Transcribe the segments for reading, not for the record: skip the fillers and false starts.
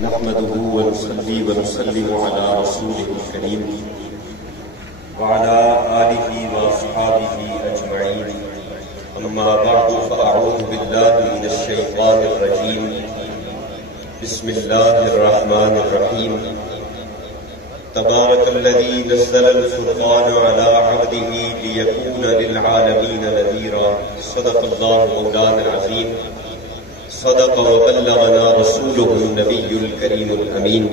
نحمده ونصلي ونسلم على رسوله الكريم وعلى آله وأصحابه أجمعين. أما بعد فأعوذ بالله من الشيطان الرجيم. بسم الله الرحمن الرحيم. تبارك الذي نزل الفرقان على عبده ليكون للعالمين نذيرا. صدق الله مولانا العظيم. صدق وبلغنا رسوله النبي الكريم الأمين.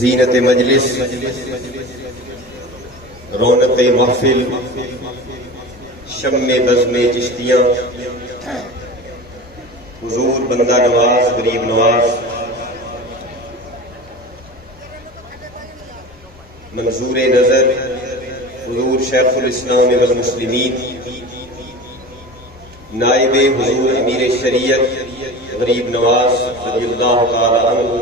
زینت مجلس، رونق محفل، شم بزم چشتیاں، حضور بندہ نواز، غریب نواز، منظور نظر حضور شیخ الاسلام والمسلمین، نائب حضور امیر شریعت غریب نواز رضی اللہ تعالی عنہ،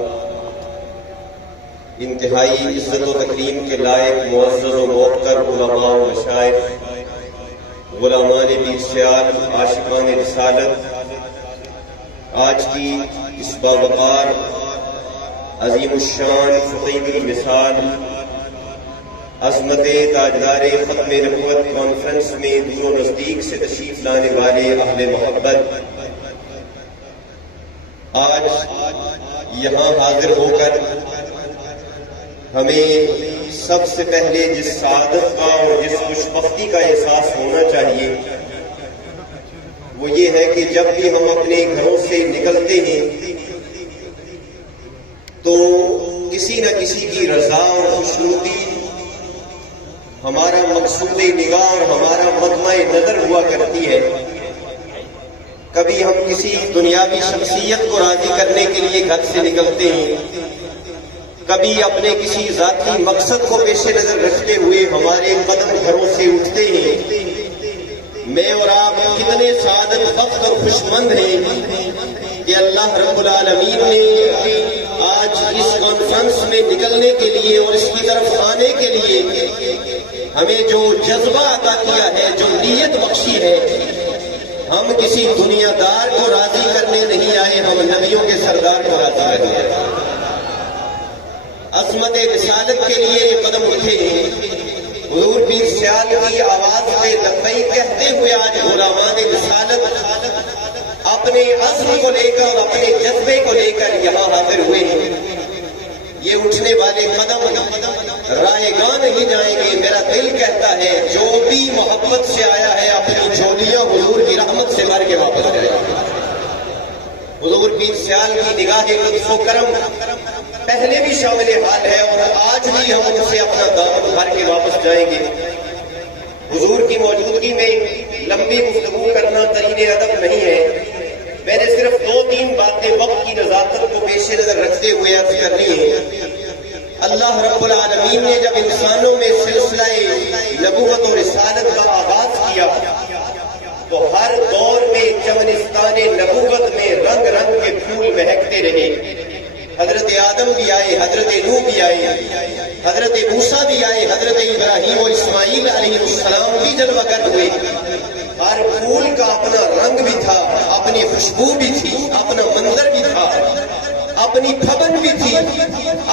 انتہائی عزت و تکریم کے لائق معزز و محترم علماء و مشائخ، غلامان پیر سیال، عاشقان رسالت، آج کی اس باوقار عظیم الشان فقید المثال عظمت تاجدار ختم نبوت کانفرنس میں دور و نزدیک سے تشریف لانے والے اہل محبت، آج یہاں حاضر ہو کر ہمیں سب سے پہلے جس سعادت کا اور جس خوشبختی کا احساس ہونا چاہیے وہ یہ ہے کہ جب بھی ہم اپنے گھروں سے نکلتے ہیں تو کسی نہ کسی کی رضا اور خوشنودی ہمارا مقصود نگاہ اور ہمارا مطمع نظر ہوا کرتی ہے. کبھی ہم کسی دنیاوی شخصیت کو راضی کرنے کے لیے گھر سے نکلتے ہیں، کبھی اپنے کسی ذاتی مقصد کو پیش نظر رکھتے ہوئے ہمارے قدم گھروں سے اٹھتے ہیں. میں اور آپ کتنے سعادت بخت اور خوشمند ہیں کہ اللہ رب العالمین نے آج اس کانفرنس میں نکلنے کے لیے اور اس کی طرف آنے کے لیے ہمیں جو جذبہ عطا کیا ہے، جو نیت بخشی ہے. ہم کسی دنیا دار کو راضی کرنے نہیں آئے، ہم نبیوں کے سردار کو راضی کرنے آئے. عظمت رسالت کے لیے یہ قدم اٹھے ہیں. حضور پیر سیال کی آواز پہ لبیک کہتے ہوئے آج غلامان رسالت اپنے عزم کو لے کر اور اپنے جذبے کو لے کر یہاں حاضر ہوئے ہیں. یہ اٹھنے والے قدم رائے گاہ نہیں جائیں گے. میرا دل کہتا ہے جو بھی محبت سے آیا ہے اپنی جھولیاں حضور کی رحمت سے بھر کے واپس جائے گا. حضور پیر سیال کی نگاہ لطف و کرم پہلے بھی شامل حال ہے اور آج بھی ہم ان سے اپنا دامن بھر کے واپس جائیں گے. حضور کی موجودگی میں لمبی گفتگو کرنا ترین ادب نہیں ہے. میں نے صرف 2-3 باتیں وقت کی نزاکت کو پیش نظر رکھتے ہوئے عرض کرنی ہے. اللہ رب العالمین نے جب انسانوں میں سلسلہ نبوت اور رسالت کا آغاز کیا تو ہر دور میں چمنستان نبوت میں رنگ رنگ کے پھول مہکتے رہے. حضرت آدم بھی آئے، حضرت نوح بھی آئے، حضرت موسیٰ بھی آئے، حضرت ابراہیم و اسماعیل علیہ السلام بھی جلوہ گر ہوئے. ہر پھول کا اپنا رنگ بھی تھا، اپنی خوشبو بھی تھی، اپنا منظر بھی تھا، اپنی پھبن بھی تھی،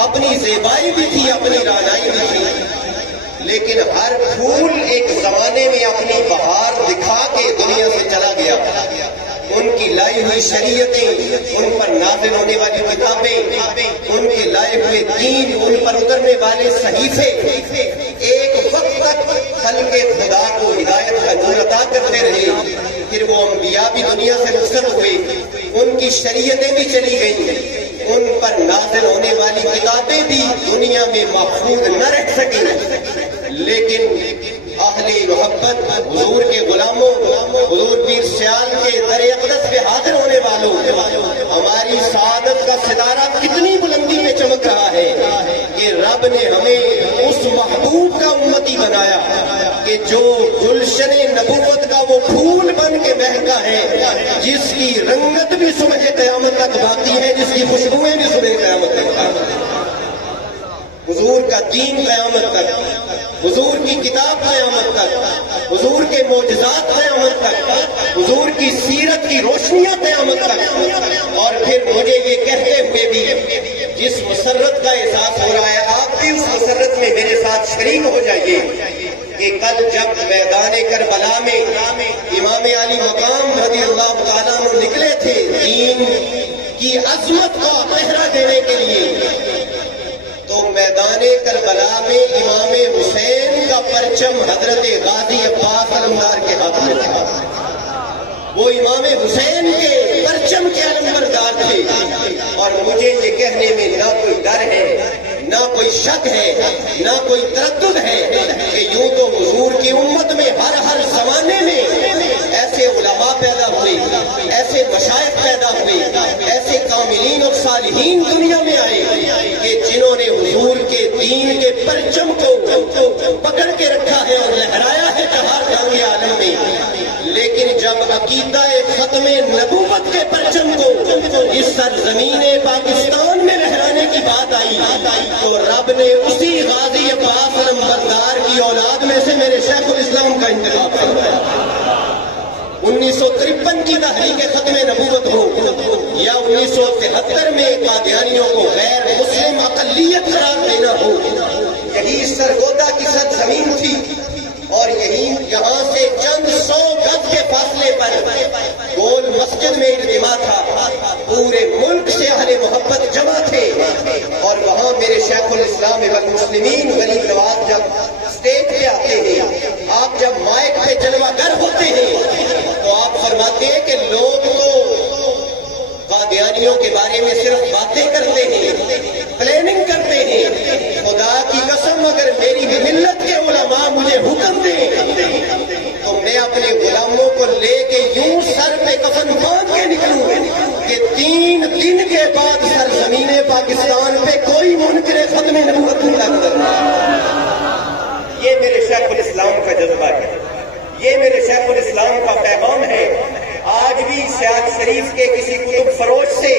اپنی زیبائی بھی تھی، اپنی رانائی بھی تھی. لیکن ہر پھول ایک زمانے میں اپنی بہار دکھا کے دنیا سے چلا گیا. ان کی لائی ہوئی شریعتیں، ان پر نازل ہونے والی کتابیں، ان کے لائے ہوئے دین، ان پر اترنے والے صحیفے ایک وقت تک خلق خدا کو ہدایت کا نور عطا کرتے رہے. پھر وہ انبیاء بھی دنیا سے رخصت ہوئے، ان کی شریعتیں بھی چلی گئیں، ان پر نازل ہونے والی کتابیں بھی دنیا میں محفوظ نہ رہ سکیں. لیکن اہل محبت، حضور کے غلاموں، حضور پیر سیال کے در اقدس پہ حاضر ہونے والوں، ہماری سعادت کا ستارہ کتنی بلندی میں چمک رہا ہے کہ رب نے ہمیں اس محبوب کا امتی بنایا کہ جو گلشن نبوت کا وہ پھول بن کے مہکا ہے، جس کی رنگت بھی صبح قیامت تک باقی ہے، جس کی خوشبوئیں بھی صبح قیامت تک باقی ہے. حضور کا دین قیامت تک، حضور کی کتاب قیامت تک، حضور کے معجزات قیامت تک، حضور کی سیرت کی روشنیاں قیامت تک، اور پھر مجھے یہ کہتے ہوئے بھی جس مسرت کا احساس ہو رہا ہے آپ بھی اس مسرت میں میرے ساتھ شریک ہو جائیے کہ کل جب میدان کربلا میں امام علی مقام رضی اللہ تعالیٰ عنہ نکلے تھے دین کی عظمت کو پہرا دینے کے لیے، تو میدان کربلا میں امام حسین کا پرچم حضرت غازی عباس علمدار کے ہاتھ میں تھا۔ وہ امام حسین کے پرچم کے علمبردار تھے، اور مجھے یہ کہنے میں نہ کوئی ڈر ہے، نہ کوئی شک ہے، نہ کوئی تردد ہے کہ یوں تو حضور کی امت میں ہر زمانے میں ایسے علماء پیدا ہوئے، ایسے مشائخ پیدا ہوئے، ایسے کاملین اور صالحین دنیا میں آئے کہ جنہوں نے حضور کے دین کے پرچم کو پکڑ کے رکھا ہے اور لہرایا ہے چہار جہاں عالم میں۔ لیکن جب عقیدہ ختم نبوت کے پرچم کو اس سرزمین پاکستان میں لہرانے کی بات آئی تو رب نے اسی غازی عباس علمبردار کی اولاد میں سے میرے شیخ الاسلام کا انتخاب فرمایا۔ 1953 کی تحریک ختم نبوت ہو یا 1973 میں قادیانیوں کو غیر مسلم اقلیت قرار دینا ہو، یہی سرگودا کی سرزمین تھی، اور یہاں سے چند 100 گز کے فاصلے پر گول مسجد میں اجتماع تھا، پورے ملک سے اہل محبت جمع تھے، اور وہاں میرے شیخ الاسلام والمسلمین ولی نواز جب اسٹیج پہ آتے ہیں، آپ جب مائک پہ جلوہ گر ہوتے ہیں تو آپ فرماتے ہیں کہ لوگ تو قادیانیوں کے بارے میں صرف باتیں کرتے ہیں، پلاننگ کرتے ہیں، خدا کی قسم اگر میری ملت کے علماء مجھے حکم دیں تو میں اپنے غلاموں کو لے کے یوں سر پہ کفن باندھ کے نکلوں کہ 3 دن کے بعد سرزمین پاکستان پہ کوئی منکر ختم نبوت نہیں گزرنا۔ یہ میرے شیخ الاسلام کا جذبہ ہے، یہ میرے شیخ الاسلام کا پیغام ہے۔ آج بھی سیاق شریف کے کسی کتب فروش سے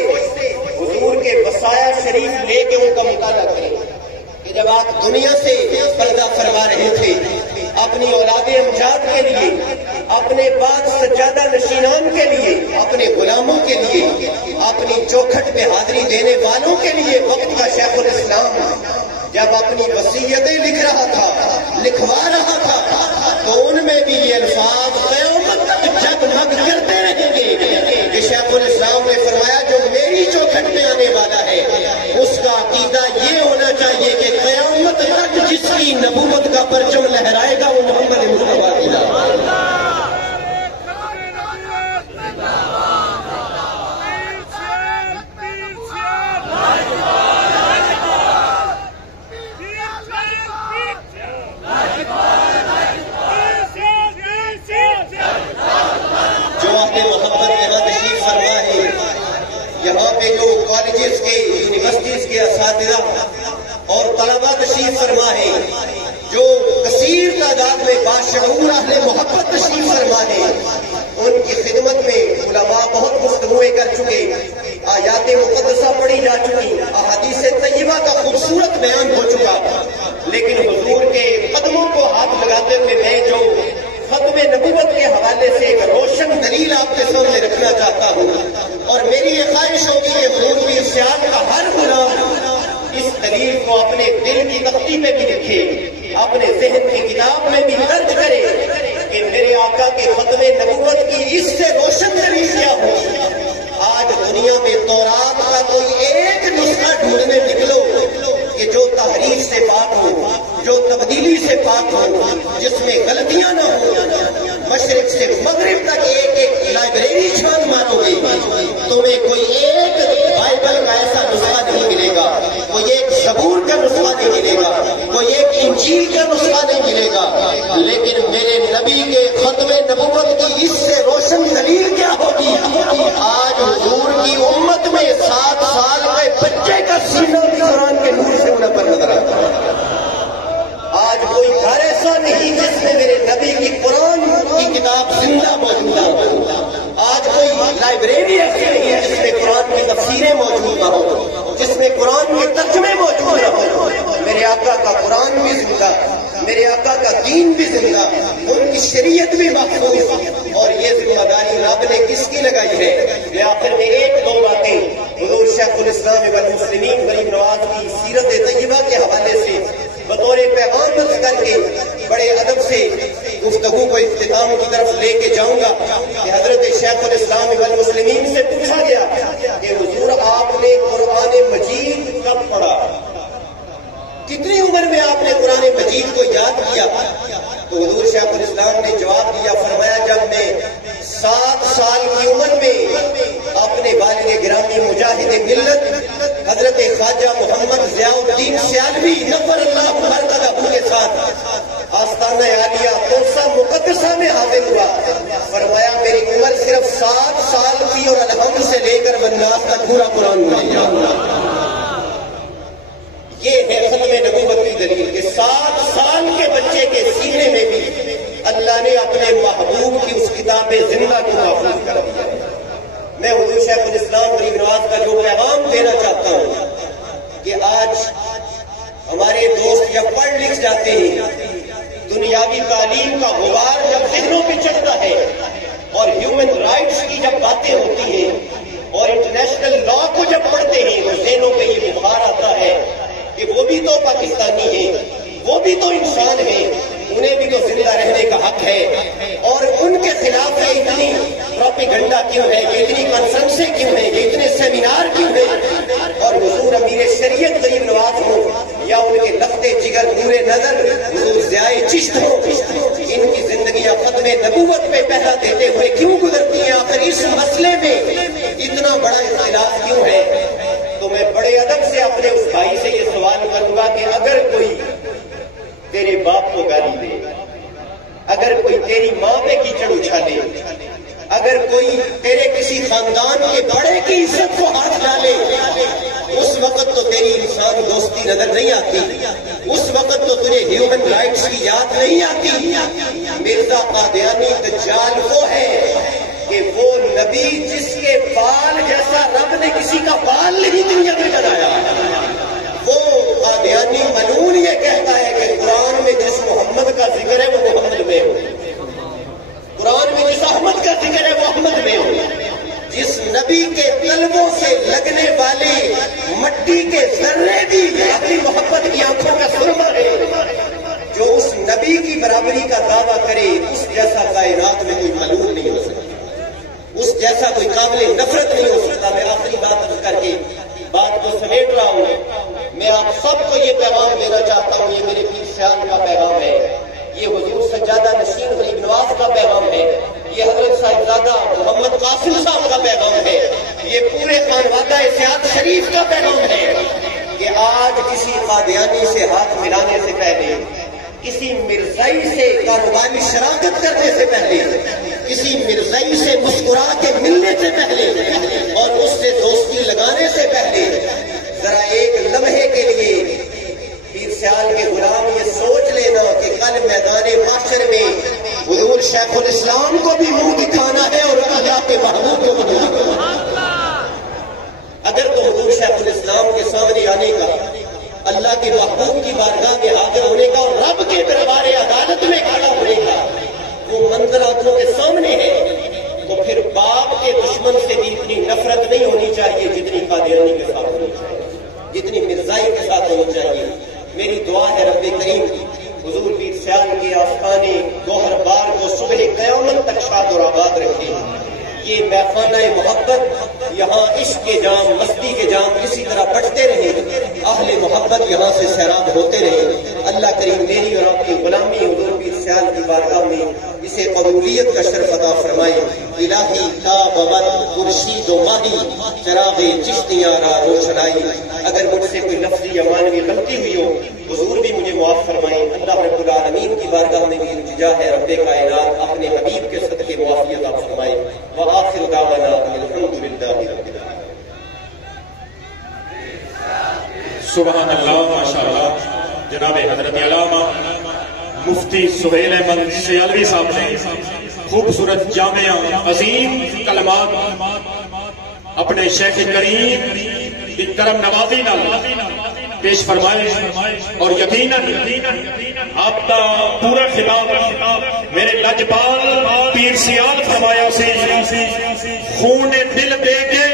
حضور کے وصایا شریف لے کے ان کا مطالعہ کریں کہ جب آپ دنیا سے پردہ فرما رہے تھے اپنی اولاد امجاد کے لیے، اپنے بعد سجادہ نشینان کے لیے، اپنے غلاموں کے لیے، اپنی چوکھٹ پہ حاضری دینے والوں کے لیے، وقت کا شیخ الاسلام جب اپنی وصیتیں لکھ رہا تھا، لکھوا رہا تھا، تو ان میں بھی یہ الفاظ قیامت تک جگمگ کرتے رہیں گے کہ شیخ الاسلام نے فرمایا جو میری چوکھٹ میں آنے والا ہے اس کا عقیدہ یہ ہونا چاہیے کہ قیامت تک جس کی نبوت کا پرچم لہرائے گا وہ محمد مصطفیٰ کی ذات۔ یہاں پہ جو کالجز کے، یونیورسٹیز کے اساتذہ اور طلبہ تشریف فرما ہے، جو کثیر تعداد میں باشعور اہل محبت تشریف فرما ہے، ان کی خدمت میں علماء بہت گفتگویں کر چکے، آیات مقدسہ پڑھی جا چکی، احادیث طیبہ کا خوبصورت بیان ہو چکا، لیکن حضور کے قدموں کو ہاتھ لگاتے ہوئے میں جو ختم نبوت کے حوالے سے ایک روشن دلیل آپ کے سامنے رکھنا چاہتا ہوں، اور میری یہ خواہش ہوگی کہ حضور کی سیاق کا ہر غلام اس دلیل کو اپنے دل کی تختی پہ بھی لکھے، اپنے ذہن کی کتاب میں بھی درج کرے کہ میرے آقا کے ختم نبوت کی اس سے روشن دلیل کیا ہوگی۔ آج دنیا میں تورات کا کوئی ایک نسخہ ڈھونڈنے نکلو کہ جو تحریف سے پاک ہو، جو تبدیلی سے پاک ہو، جس میں غلطیاں نہ ہو، مشرق سے مغرب تک ایک ایک لائبریری چھان مارو گے تمہیں کوئی ایک بائبل کا ایسا نسخہ نہیں ملے گا، کوئی ایک زبور کا نسخہ نہیں ملے گا، کوئی ایک انجیل کا نسخہ نہیں ملے گا، لیکن میرے نبی کے ختم نبوت کی اس سے روشن دلیل کیا ہوگی؟ آج حضور کی امت میں 7 سال کے بچے کا سینہ قرآن کے نور سے انہیں پر نظر آتا ہے۔ آج کوئی گھر ایسا نہیں جس میں میرے نبی کی قرآن کی کتاب زندہ موجود ہو، آج کوئی لائبریری ایسی نہیں ہے جس میں قرآن کی تفسیریں موجود نہ ہو، جس میں قرآن کے ترجمے موجود نہ ہو۔ میرے آقا کا قرآن بھی زندہ، میرے آقا کا دین بھی زندہ، ان کی شریعت بھی محفوظ، اور یہ ذمہ داری رب نے کس کی لگائی ہے؟ میں آخر میں 1-2 باتیں شیخ الاسلام والمسلمین غریب نواز کی سیرت طیبہ کے حوالے سے بطور پیغام کر کے بڑے ادب سے گفتگو کو اختتام کی طرف لے کے جاؤں گا کہ حضرت شیخ الاسلام والمسلمین سے پوچھا گیا کہ حضور آپ نے قرآن مجید کب پڑھا، کتنی عمر میں آپ نے قرآن مجید کو یاد کیا؟ تو حضور شیخ الاسلام نے جواب دیا، فرمایا جب میں 7 سال کی عمر میں اپنے والد گرامی مجاہد ملت حضرت خواجہ محمد ضیاء الدین سیالوی نفر اللہ مرتضی کے ساتھ آستانہ عالیہ توسا مقدسہ میں حاضر ہوا، فرمایا میری عمر صرف 7 سال کی اور الحمد سے لے کر والناس تک پورا قرآن مجھ گیا۔ یہ ہے ختم نبوت کی دلیل کہ 7 سال کے بچے کے سینے میں بھی اللہ نے اپنے محبوب کی اس کتاب زندہ کو محفوظ کر دیا۔ میں حضور شیخ الاسلام غریب نواز کا جو پیغام دینا چاہتا ہوں کہ آج ہمارے دوست جب پڑھ لکھ جاتے ہیں، دنیاوی تعلیم کا غبار جب ذہنوں پہ چڑھتا ہے اور ہیومن رائٹس کی جب باتیں ہوتی ہیں اور انٹرنیشنل لا کو جب پڑھتے ہیں تو ذہنوں پہ یہ غبار آتا ہے کہ وہ بھی تو پاکستانی ہیں، وہ بھی تو انسان ہیں، انہیں بھی تو زندہ رہنے کا حق ہے، اور ان کے خلاف ہے اتنی پروپیگنڈا کیوں ہے، یہ اتنی کانفرنسیں کیوں ہیں، یہ اتنے سیمینار کیوں ہیں؟ اور حضور امیر شریعت غریب نواز ہوں یا ان کے لخت جگر نور نظر حضور ضیاء چشت ہوں، ان کی زندگیاں ختم نبوت پہ پہلا دیتے ہوئے کیوں گزرتی ہیں؟ آخر اس مسئلے میں اتنا بڑا اختلاف کیوں ہے؟ تو میں بڑے ادب سے اپنے اس بھائی سے یہ سوال کروں گا کہ اگر کوئی تیرے باپ کو گالی دے، اگر کوئی تیری ماں پہ کیچڑ اچھالے، اگر کوئی تیرے کسی خاندان کے بڑے کی عزت کو ہاتھ ڈالے، اس وقت تو تیری انسان دوستی نظر نہیں آتی، اس وقت تو تجھے ہیومن رائٹس کی یاد نہیں آتی۔ مرزا قادیانی دجال وہ ہے کہ وہ نبی جس کے بال جیسا رب نے کسی کا بال نہیں دنیا میں بنایا، وہ قادیانی ملعون یہ کہتا ہے کہ قرآن میں جس محمد کا ذکر ہے وہ محمد میں ہو، قرآن میں جس احمد کا ذکر ہے وہ احمد میں ہو، جس نبی کے قلبوں سے لگنے والے مٹی کے ذرے بھی اپنی محبت کی آنکھوں کا سرما ہے، جو اس نبی کی برابری کا دعویٰ کرے اس جیسا کائنات میں کوئی ملعون نہیں ہو سکتا، اس جیسا کوئی قابل نفرت نہیں ہو سکتا۔ میں آخری بات عرض کر کے بات کو سمیٹ رہا ہوں، میں آپ سب کو یہ پیغام دینا چاہتا ہوں، یہ میرے پیر سیال کا پیغام ہے، یہ حضور سجادہ نشین غریب نواز کا پیغام ہے، یہ حضرت صاحبزادہ محمد قاسم صاحب کا پیغام ہے، یہ پورے خانوادہ سیاد شریف کا پیغام ہے کہ آج کسی قادیانی سے ہاتھ ملانے سے پہلے، کسی مرزائی سے کاروباری شراکت کرنے سے پہلے، کسی مرزائی سے مسکرا کے ملنے سے پہلے اور اس سے دوستی لگانے سے پہلے ذرا ایک لمحے کے لیے پیر سیال کے غلام یہ سوچ لینا کہ کل میدان محشر میں حضور شیخ الاسلام کو بھی منہ دکھانا ہے اور اللہ کے محبوب کو بھی منہ دکھانا۔ اگر تو حضور شیخ الاسلام کے سامنے آنے کا، اللہ کے محبوب کی بارگاہ میں حاضر ہونے کا اور رب کے دربار عدالت میں کھڑا ہونے کا وہ منظر آنکھوں کے سامنے ہے، تو پھر باپ کے دشمن سے بھی اتنی نفرت نہیں ہونی چاہیے جتنی قادیانی کے ساتھ ہونی چاہیے، جتنی مرزائی کے ساتھ ہونی چاہیے۔ میری دعا ہے رب کریم حضور پیر سیال کے آستانے گوہر بار کو صبح قیامت تک شاد اور آباد رکھے۔ یہ میخانہ محبت یہاں عشق کے جام، مستی کے جام اسی طرح بٹتے رہے، اہل محبت یہاں سے سیراب ہوتے رہے۔ اللہ کریم میری اور آپ کی غلامی حضور پیر سیال کی بارگاہ میں اسے قبولیت کا شرف عطا فرمائے۔ الہی تاب ود خورشید و ماہی چراغ چشتیاں را روشنائی۔ اگر مجھ سے کوئی لفظی یا معنوی غلطی ہوئی ہو حضور بھی مجھے معاف فرمائیں۔ اللہ رب العالمین کی بارگاہ میں بھی التجا ہے رب کائنات اپنے حبیب کے صدقے معافی عطا فرمائے۔ وآخر دعوانا الحمدللہ رب العالمین۔ سبحان اللہ، ماشاءاللہ۔ جناب حضرت علامہ مفتی سہیل احمد سیالوی صاحب نے خوبصورت جامع عظیم کلمات اپنے شیخ کریم کی کرم نوازی پیش فرمائے، اور یقیناً آپ کا پورا خطاب میرے لجپال پیر سیال فرمایا سے خون دل دے کے